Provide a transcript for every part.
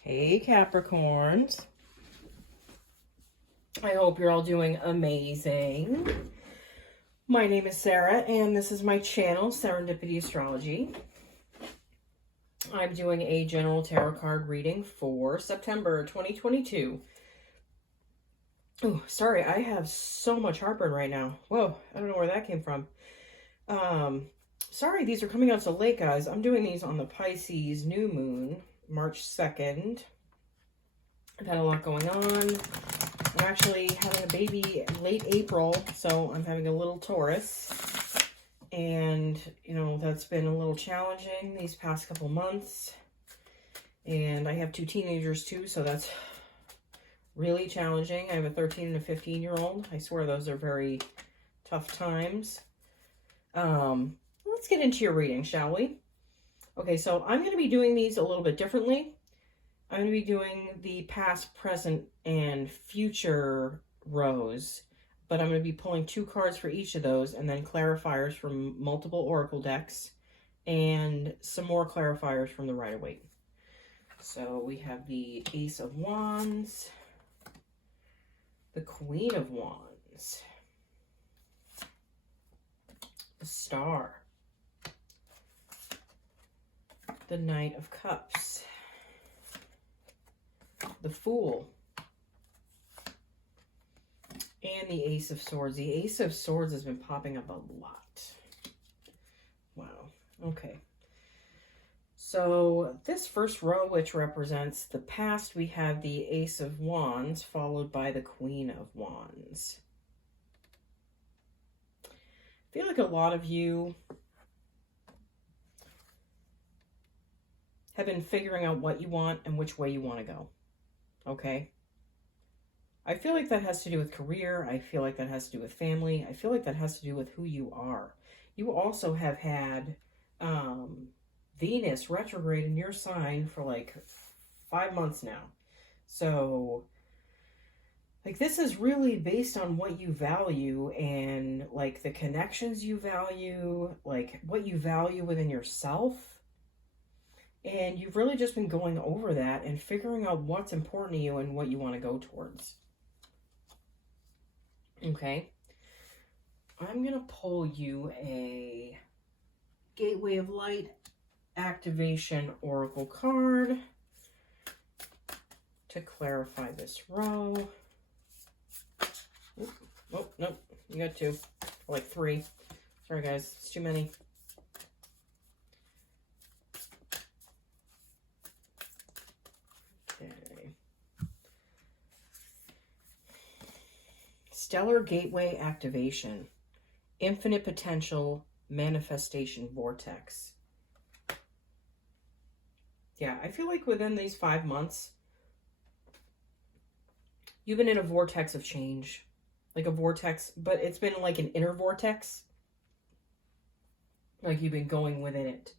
Hey Capricorns. I hope you're all doing amazing. My name is Sarah and this is my channel, Serendipity Astrology. I'm doing a general tarot card reading for September 2022. Oh, sorry, I have so much heartburn right now. Whoa, I don't know where that came from. Sorry, these are coming out so late, guys. I'm doing these on the Pisces new moon, March 2nd. I've had a lot going on. I'm actually having a baby late April, so I'm having a little Taurus. And, you know, that's been a little challenging these past couple months. And I have 2 teenagers too, so that's really challenging. I have a 13 and a 15-year-old. I swear those are very tough times. Let's get into your reading, shall we? Okay, so I'm going to be doing these a little bit differently. I'm going to be doing the past, present, and future rows, but I'm going to be pulling 2 cards for each of those and then clarifiers from multiple oracle decks and some more clarifiers from the Rider-Waite. So we have the Ace of Wands, the Queen of Wands, the Star, the Knight of Cups, the Fool, and the Ace of Swords. The Ace of Swords has been popping up a lot. Wow. Okay. So this first row, which represents the past, we have the Ace of Wands followed by the Queen of Wands. I feel like a lot of you have been figuring out what you want and which way you want to go. Okay? I feel like that has to do with career. I feel like that has to do with family. I feel like that has to do with who you are. You also have had Venus retrograde in your sign for like 5 months now. So, like, this is really based on what you value and, like, the connections you value, like, what you value within yourself. And you've really just been going over that and figuring out what's important to you and what you want to go towards. Okay. I'm going to pull you a Gateway of Light Activation Oracle card to clarify this row. Oop. Oh, nope. You got 2. Like 3. Sorry, guys. It's too many. Okay. Stellar Gateway Activation. Infinite Potential Manifestation Vortex. Yeah, I feel like within these 5 months, you've been in a vortex of change. Like a vortex, but it's been like an inner vortex. Like you've been going within it.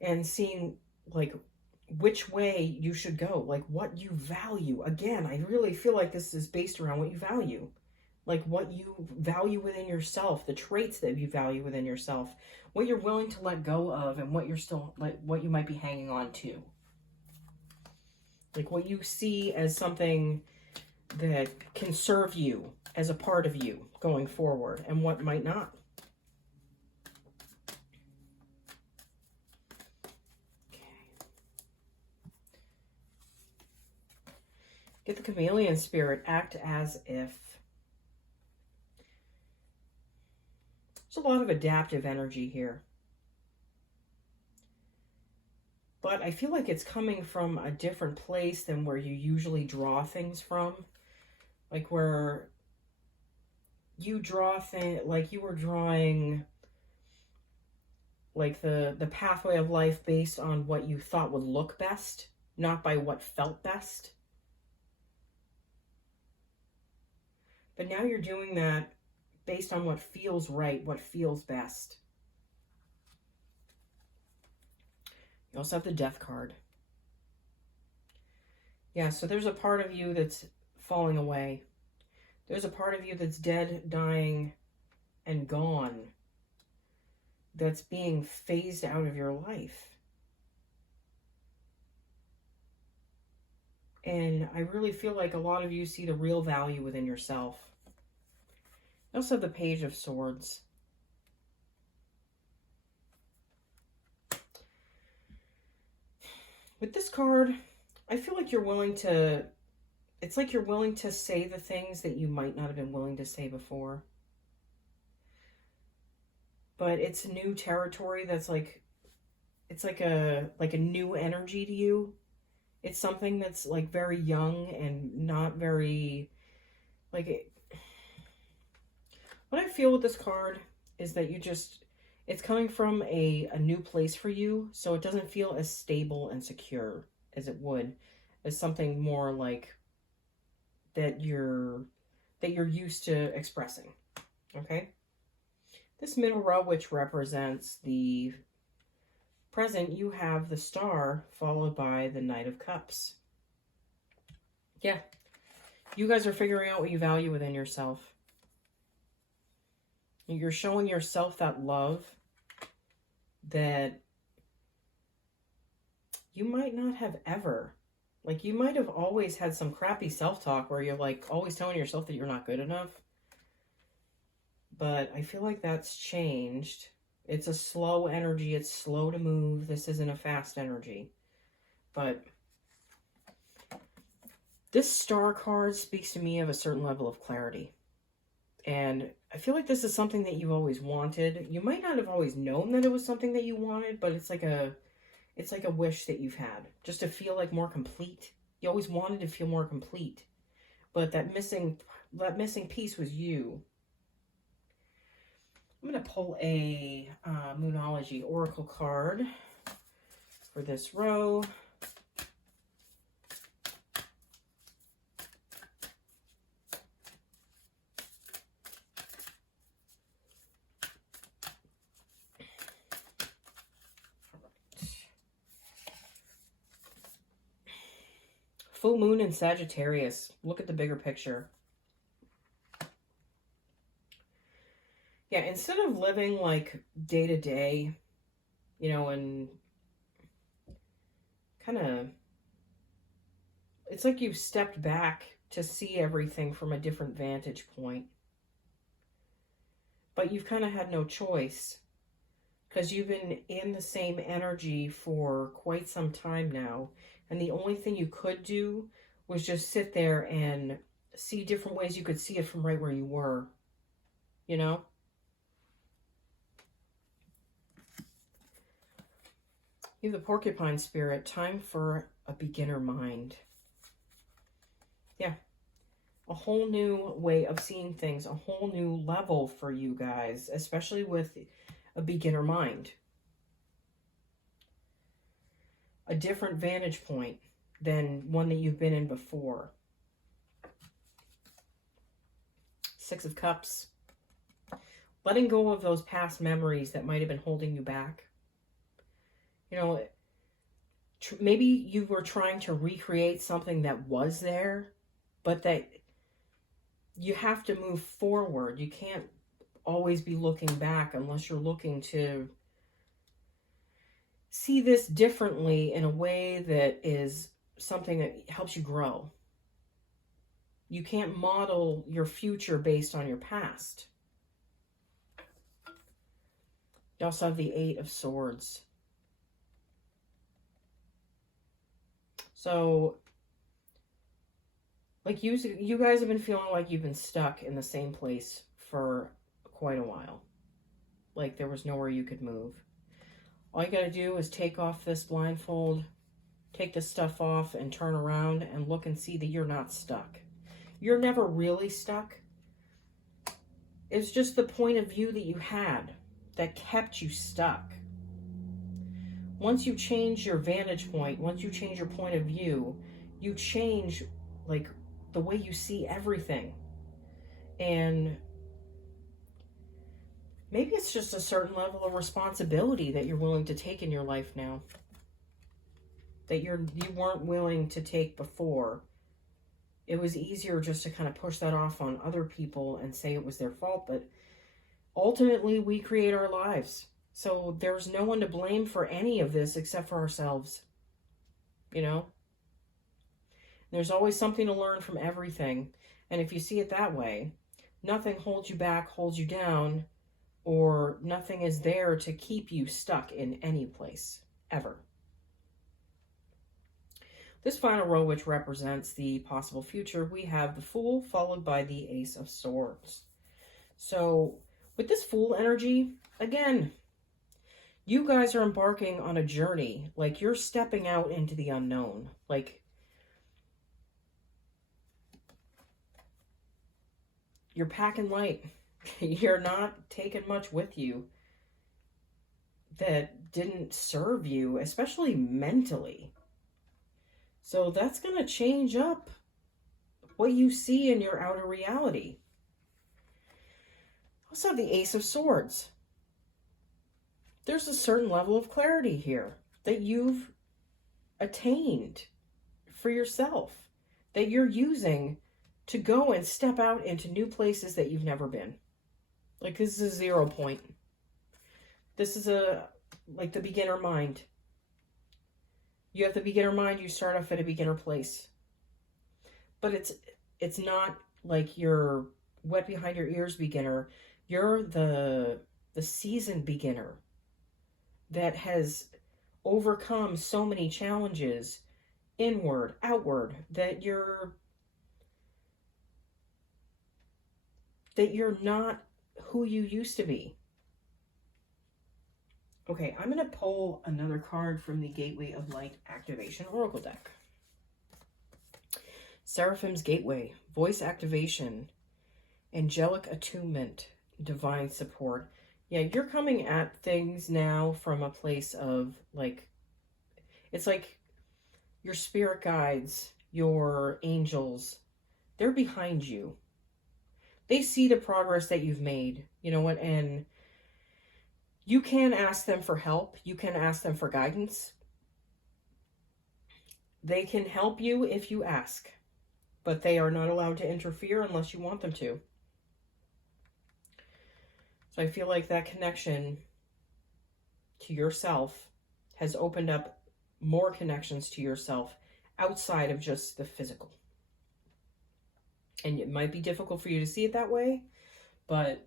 And seeing, like, which way you should go. Like, what you value. Again, I really feel like this is based around what you value. Like, what you value within yourself. The traits that you value within yourself. What you're willing to let go of and what you're still, like, what you might be hanging on to. Like, what you see as something that can serve you as a part of you going forward and what might not. Okay. Get the chameleon spirit. Act as if. There's a lot of adaptive energy here. But I feel like it's coming from a different place than where you usually draw things from. Like where you draw things, like you were drawing like the pathway of life based on what you thought would look best, not by what felt best. But now you're doing that based on what feels right, what feels best. You also have the Death card. Yeah, so there's a part of you that's falling away. There's a part of you that's dead, dying, and gone. That's being phased out of your life. And I really feel like a lot of you see the real value within yourself. I also have the Page of Swords. With this card, I feel like you're willing to, it's like you're willing to say the things that you might not have been willing to say before. But it's new territory that's like, it's like a new energy to you. It's something that's like very young and not very, like, what I feel with this card is that you just, it's coming from a new place for you, so it doesn't feel as stable and secure as it would, as something more like that you're used to expressing. Okay? This middle row, which represents the present, you have the Star followed by the Knight of Cups. Yeah. You guys are figuring out what you value within yourself. You're showing yourself that love that you might not have ever. Like, you might have always had some crappy self-talk where you're like always telling yourself that you're not good enough. But I feel like that's changed. It's a slow energy. It's slow to move. This isn't a fast energy. But this Star card speaks to me of a certain level of clarity. And I feel like this is something that you've always wanted. You might not have always known that it was something that you wanted, but it's like a wish that you've had. Just to feel like more complete. You always wanted to feel more complete. But that missing piece was you. I'm going to pull a Moonology Oracle card for this row. Full moon in Sagittarius. Look at the bigger picture. Yeah, instead of living like day to day, you know, and kind of, it's like you've stepped back to see everything from a different vantage point. But you've kind of had no choice because you've been in the same energy for quite some time now. And the only thing you could do was just sit there and see different ways you could see it from right where you were, you know? You have the Porcupine Spirit. Time for a beginner mind. Yeah. A whole new way of seeing things. A whole new level for you guys. Especially with a beginner mind. A different vantage point than one that you've been in before. Six of Cups. Letting go of those past memories that might have been holding you back. You know, maybe you were trying to recreate something that was there, but that you have to move forward. You can't always be looking back unless you're looking to see this differently in a way that is something that helps you grow. You can't model your future based on your past. You also have the Eight of Swords. So, like you guys have been feeling like you've been stuck in the same place for quite a while. Like there was nowhere you could move. All you got to do is take off this blindfold, take this stuff off, and turn around and look and see that you're not stuck. You're never really stuck. It's just the point of view that you had that kept you stuck. Once you change your vantage point, once you change your point of view, you change like the way you see everything. And maybe it's just a certain level of responsibility that you're willing to take in your life now. That you weren't willing to take before. It was easier just to kind of push that off on other people and say it was their fault, but ultimately we create our lives. So there's no one to blame for any of this except for ourselves. You know? There's always something to learn from everything. And if you see it that way, nothing holds you back, holds you down, or nothing is there to keep you stuck in any place, ever. This final row, which represents the possible future, we have the Fool followed by the Ace of Swords. So with this Fool energy, again, you guys are embarking on a journey. Like, you're stepping out into the unknown. Like, you're packing light. You're not taking much with you that didn't serve you, especially mentally. So that's going to change up what you see in your outer reality. Also, the Ace of Swords. There's a certain level of clarity here that you've attained for yourself, that you're using to go and step out into new places that you've never been. Like, this is a 0 point. This is like the beginner mind. You have the beginner mind, you start off at a beginner place. But it's not like you're wet behind your ears beginner. You're the seasoned beginner that has overcome so many challenges, inward, outward, that you're not who you used to be. Okay, I'm going to pull another card from the Gateway of Light Activation Oracle deck. Seraphim's Gateway, Voice Activation, Angelic Attunement, Divine Support. Yeah, you're coming at things now from a place of, like, it's like your spirit guides, your angels, they're behind you. They see the progress that you've made, you know what, and you can ask them for help. You can ask them for guidance. They can help you if you ask, but they are not allowed to interfere unless you want them to. So I feel like that connection to yourself has opened up more connections to yourself outside of just the physical. And it might be difficult for you to see it that way, but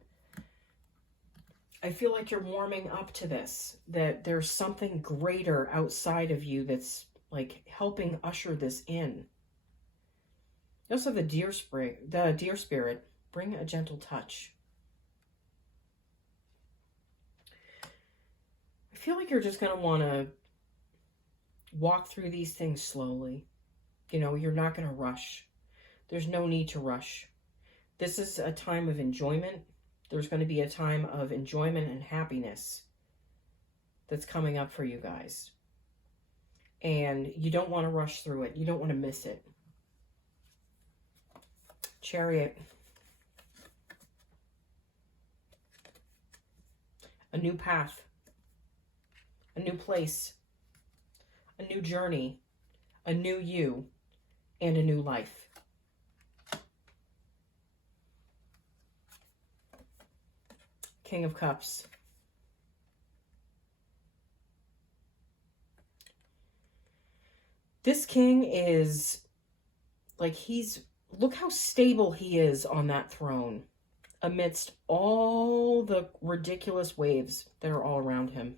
I feel like you're warming up to this, that there's something greater outside of you that's like helping usher this in. You also have the deer spirit, bring a gentle touch. I feel like you're just going to want to walk through these things slowly. You know, you're not going to rush. There's no need to rush. This is a time of enjoyment. There's going to be a time of enjoyment and happiness that's coming up for you guys. And you don't want to rush through it. You don't want to miss it. Chariot. A new path. A new place. A new journey. A new you. And a new life. King of Cups. This king is like, look how stable he is on that throne amidst all the ridiculous waves that are all around him.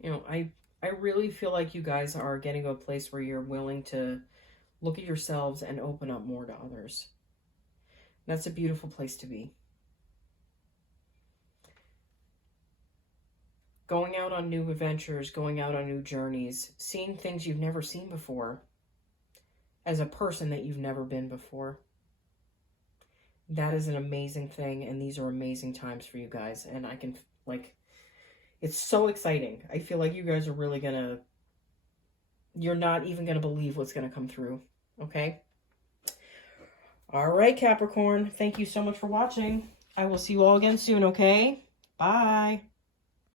You know, I really feel like you guys are getting to a place where you're willing to look at yourselves and open up more to others. That's a beautiful place to be. Going out on new adventures, going out on new journeys, seeing things you've never seen before, as a person that you've never been before. That is an amazing thing, and these are amazing times for you guys. And I can, like, it's so exciting. I feel like you guys are really you're not even gonna believe what's gonna come through, okay? All right, Capricorn, thank you so much for watching. I will see you all again soon, okay? Bye.